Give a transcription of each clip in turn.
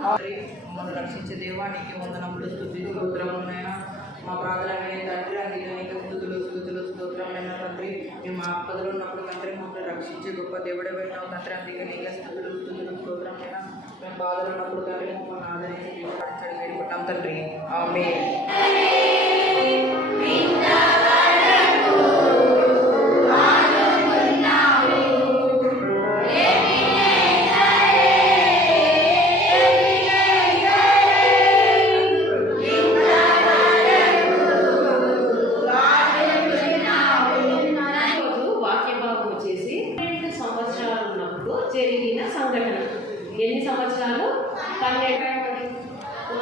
మమ్మల్ని రక్షించే దేవానికి వందనములు స్తుతి స్తోత్రములైనా మా ప్రార్థన తండ్రి అనేక స్తోత్రములైన తండ్రి మేము ఆపదలో ఉన్నప్పుడు తండ్రి మమ్మల్ని రక్షించే గొప్ప దేవుడైనా తండ్రి అందుకే నీక స్థుతులు స్తోత్రములైనా మేము బాధలు ఉన్నప్పుడు తండ్రి మమ్మల్ని ఆదరించి వేడుకుంటాం తండ్రి ఆమేన్. జరిగిన సంఘటన ఎన్ని సంవత్సరాలు 12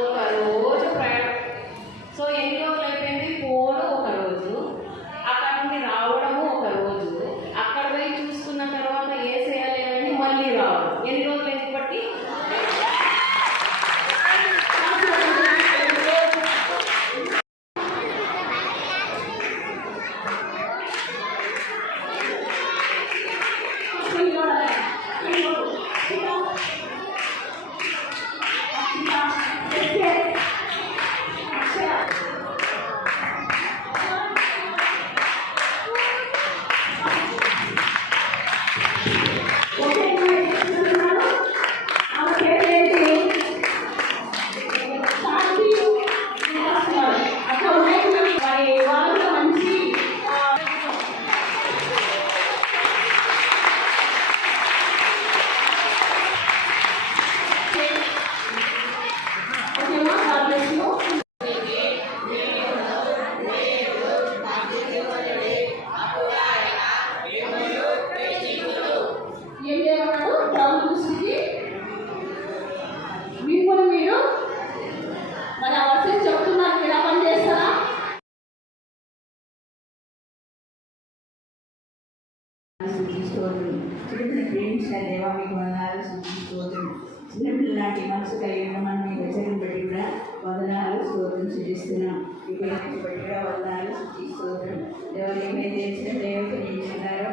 ఒక రోజు ప్రయాణం. సో ఎన్ని రోజులు అయిపోయింది? పోను ఒక రోజు, అక్కడ నుండి రావడము ఒక రోజు, అక్కడ పోయి చూసుకున్న తర్వాత ఏ చేయాలి మళ్ళీ రావడం. ఎన్ని రోజులు ఎందుకు బట్టి? చిన్నపిల్లలు ప్రేమించిన దేవా మీకు వందనాలు స్తోత్రం. చిన్నపిల్లలు లాంటి మనసు కలిగిన మనం మీ హెచ్చరికను బట్టి కూడా వందనాలు స్తోత్రం సూచిస్తున్నాం. ఈ పిల్లలకి బట్టి కూడా వందనాలు స్తోత్రం. ఎవరు ఏమైతే చేసిన దేవత చేస్తున్నారో